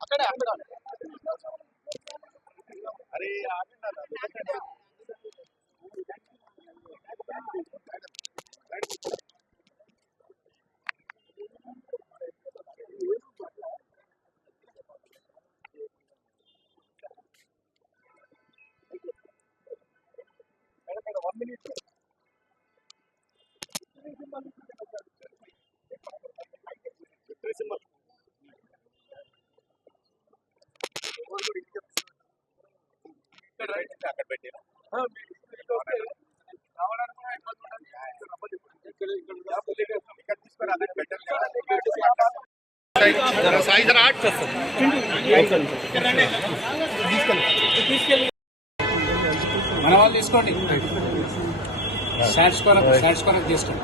అక్కడే అక్కడ అరే వన్ మినిట్ అక్కడ పెట్టిన? సాయి జర ఆట్ మన వాళ్ళు తీసుకోండి. షార్ట్స్ కొరకు షార్ట్స్ కొరకు తీసుకోండి.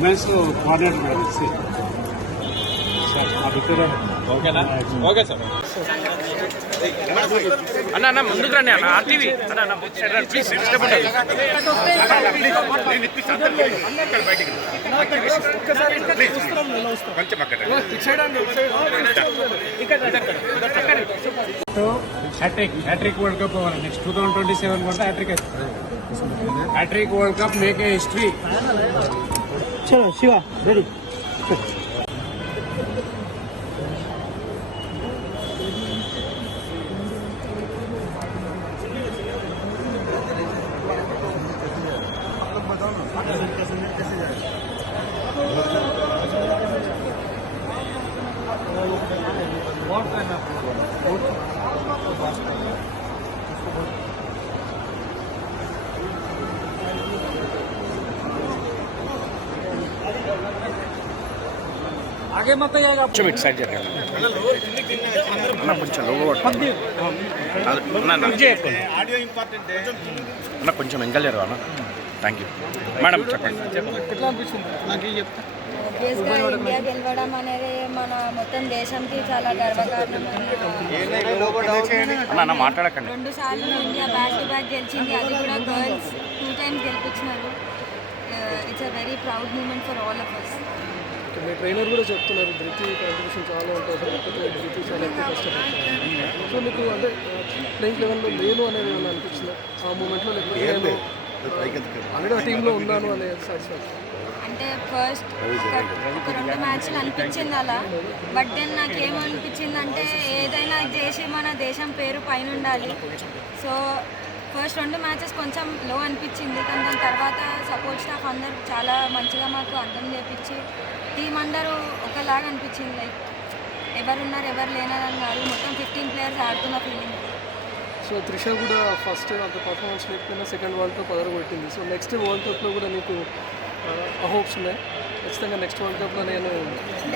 ఉమెన్స్ కోఆర్డినేటర్ మేడం బిడ్డ ఓకేనా? Okay sir. అన్న అన్న ముందుకు రండి అన్న. ఆర్టీవీ. అన్న అన్న ప్లీజ్ అక్కడ hattrick hattrick world cup next two thousand twenty seven కూడా hattrick hattrick world cup make a history చలో శివ రెడీ ఆగే మత కొంచెం ఇటు సైడ్ జరగాలి. అన్న కొంచెం లోగో. అది- అన్న, అన్న. ఆడియో ఇంపార్టెంట్ అన్న కొంచెం వెంకల్ జరగా అన్న? థ్యాంక్ యూ మేడం చెప్పండి. ఇండియా గెలవడం అనేది మన మొత్తం దేశంకి చాలా గర్వకారణం. అన్న అన్న మాట్లాడకండి. రెండు సార్లు ఇండియా బ్యాక్ టు బ్యాక్ గెలిచింది. అది కూడా girls two times గెలిపించినారు. It's a very proud moment for all of us me trainer కూడా చెప్తున్నారు ధృతి కాంపిటీషన్ చాలా ఉంటుంది లేకపోతే ధృతి చాలా ఎక్కువ కష్టపడుతుంది. సో మీకు అంటే ప్లేయింగ్ లెవెల్లో లేను అనేది ఏమైనా అనిపించిందా? ఆ మూమెంట్లో లేకపోతే ఆల్రెడీ ఆ టీంలో ఉన్నాను అనే సాటిస్ఫాక్షన్ అంటే ఫస్ట్ ఒక రెండు మ్యాచ్లు అనిపించింది అలా. బట్ దెన్ నాకు ఏమనిపించింది అంటే ఏదైనా చేసి మన దేశం పేరు పైన ఉండాలి. సో ఫస్ట్ రెండు మ్యాచెస్ కొంచెం లో అనిపించింది. కానీ దాని తర్వాత సపోర్ట్ స్టాఫ్ అందరూ చాలా మంచిగా మాకు అర్థం చేపించి టీం అందరూ ఒకలాగా అనిపించింది. లైక్ ఎవరున్నారు ఎవరు లేనని కాదు మొత్తం ఫిఫ్టీన్ ప్లేయర్స్ ఆడుతున్న ఫీలింగ్ సో త్రిష కూడా ఫస్ట్ అంత పర్ఫార్మెన్స్ లేకపోయినా సెకండ్ వరల్డ్ కప్ అదరగొట్టింది సో నెక్స్ట్ వరల్డ్ కప్లో కూడా నీకు హోప్స్ ఉన్నాయి? ఖచ్చితంగా నెక్స్ట్ వరల్డ్ కప్లో నేను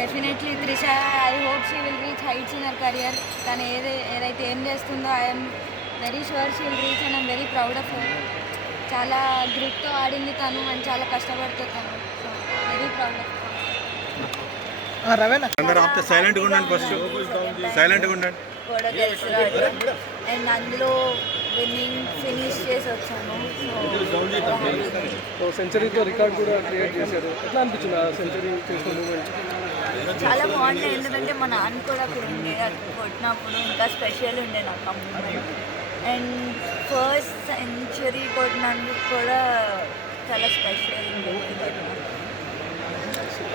definitely Trisha I hope she will reach heights in her career తను ఏది ఏదైతే ఏం చేస్తుందో I'm very sure she will reach and I'm very proud of her చాలా గ్రిప్తో ఆడింది తను అండ్ చాలా కష్టపడుతుంది తను. సో వెరీ ప్రౌడ్ ఆఫ్ అందరూ ఆప్తే సైలెంట్గా ఉండండి ఫస్ట్ సైలెంట్గా ఉండండి. కూడా అండ్ అందులో విన్నింగ్ ఫినిష్ చేసి వచ్చాను సో సెంచరీతో రికార్డ్ కూడా క్రియేట్ చేశారు. ఎట్లా అనిపించింది ఆ సెంచరీ చేసిన మూమెంట్ చాలా బాగుండే ఎందుకంటే మా నాన్న కూడా అక్కడ ఉండే అది కొట్టినప్పుడు ఇంకా స్పెషల్ ఉండే నాకు ఆ మూమెంట్ అండ్ ఫస్ట్ సెంచరీ కొట్టినందుకు కూడా చాలా స్పెషల్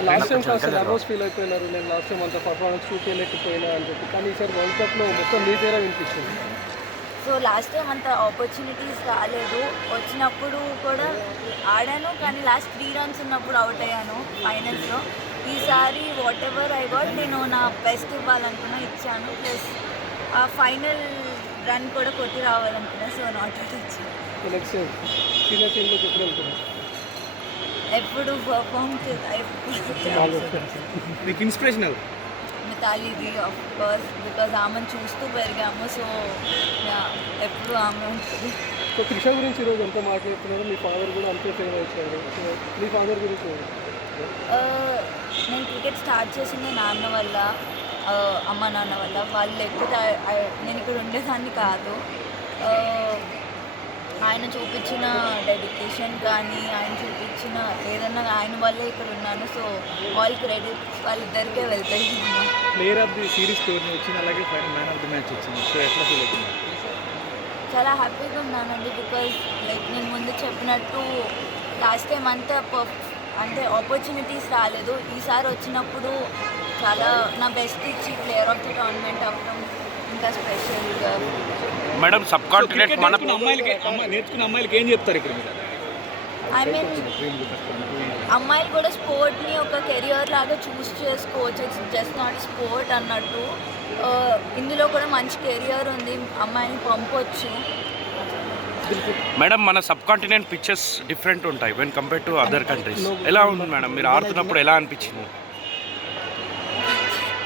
లాస్ట్ టైం కాస్త నర్వస్ ఫీల్ అయిపోయినారు నేను లాస్ట్ టైం అంత పర్ఫార్మెన్స్ చూపించలేకపోయినా అని చెప్పి కానీ ఈసారి వరల్డ్ కప్లో మొత్తం మీ పేరే వినిపించింది సో లాస్ట్ టైం అంత ఆపర్చునిటీస్ రాలేదు. వచ్చినప్పుడు కూడా ఆడాను కానీ లాస్ట్ త్రీ రన్స్ ఉన్నప్పుడు అవుట్ అయ్యాను ఫైనల్స్లో ఈసారి వాట్ ఎవర్ ఐ గాట్ నేను నా బెస్ట్ ఇవ్వాలనుకున్నా ఇచ్చాను. ప్లస్ ఆ ఫైనల్ రన్ కూడా కొట్టి రావాలనుకున్నా so not out next senior టీంలోకి ఎప్పుడు వెళ్తున్నారు ఎప్పుడు పర్ఫామ్ మీకు ఇన్స్పిరేషన్ మితాలిది ఆఫ్ కోర్స్ బికాజ్ ఆమెను చూస్తూ పెరిగాము సో ఎప్పుడు ఆమె ఉంటుంది. సో త్రిష గురించి ఈరోజు ఎంత మాట్లాడుతున్నారు? మీ ఫాదర్ కూడా అంతే ఫేమ్ వచ్చారు మీ ఫాదర్ గురించి? ఆ, నేను క్రికెట్ స్టార్ట్ చేసింది నాన్న వల్ల. అమ్మ నాన్న వల్ల. వాళ్ళు లేకపోతే నేను ఇక్కడ ఉండేదాన్ని కాదు. ఆయన చూపించిన డెడికేషన్ కానీ ఆయన చూపించిన ఏదన్నా ఆయన వల్లే ఇక్కడ ఉన్నాను. సో ఆల్ క్రెడిట్ వాళ్ళిద్దరికే వెళ్తాయి. Player of the series tourney వచ్చింది. అలాగే final man of the match వచ్చింది. సో ఎట్లా ఫీల్ అవుతుంది? చాలా హ్యాపీగా ఉన్నానండి బికాజ్ లైక్ నేను ముందు చెప్పినట్టు లాస్ట్ టైం అంతా అంటే ఆపర్చునిటీస్ రాలేదు. ఈసారి వచ్చినప్పుడు చాలా నా బెస్ట్ ఇచ్చి ప్లేయర్ ఆఫ్ ది టోర్నమెంట్ అవ్వడం ఇంకా స్పెషల్గా మేడం సబ్ కాంటినెంట్ మన అమ్మాయిలకి అమ్మ నేర్చుకున్న అమ్మాయిలకి ఏం చెప్తారు ఇక్కడ మీరు? ఐ మీన్ అమ్మాయిలు కూడా స్పోర్ట్ని ఒక కెరియర్ లాగా చూస్ చేసుకోవచ్చు. ఇట్స్ జస్ట్ నాట్ స్పోర్ట్ అన్నట్టు. ఆ, ఇందులో కూడా మంచి కెరియర్ ఉంది. అమ్మాయిని పంపొచ్చు. మేడం మన సబ్ కాంటినెంట్ పిక్చర్స్ డిఫరెంట్ ఉంటాయి when compare to other countries ఎలా ఉంది మేడం? మీరు ఆడుతున్నప్పుడు ఎలా అనిపించింది?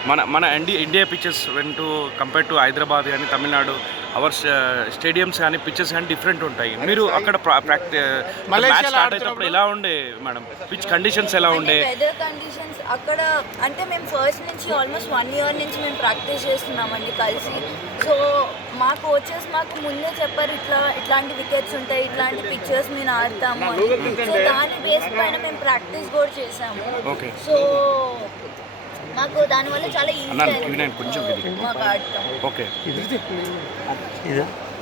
మన మన India India pictures when to compare to Hyderabad కానీ తమిళనాడు అవర్ స్టేడియంస్ కానీ పిక్చర్స్ కానీ డిఫరెంట్ ఉంటాయి. మీరు అక్కడ ప్రాక్టీస్ మ్యాచ్ స్టార్ట్ అయినప్పుడు ఎలా ఉండే మేడం? పిచ్ కండిషన్స్ ఎలా ఉండే? వెదర్ కండిషన్స్ అక్కడ అంటే మేము ఫస్ట్ నుంచి ఆల్మోస్ట్ వన్ ఇయర్ నుంచి మేము ప్రాక్టీస్ చేస్తున్నామండి కలిసి. సో మా కోచెస్ మాకు ముందే చెప్పారు ఇట్లా ఇట్లాంటి వికెట్స్ ఉంటాయి ఇట్లాంటి పిక్చర్స్ మేము ఆడతాము అని. సో దాని బేస్ పైన మేము ప్రాక్టీస్ కూడా చేసాము ఓకే. సో మాకు దానివల్ల చాలా ఈజీ కొంచెం ఓకే. ఇది?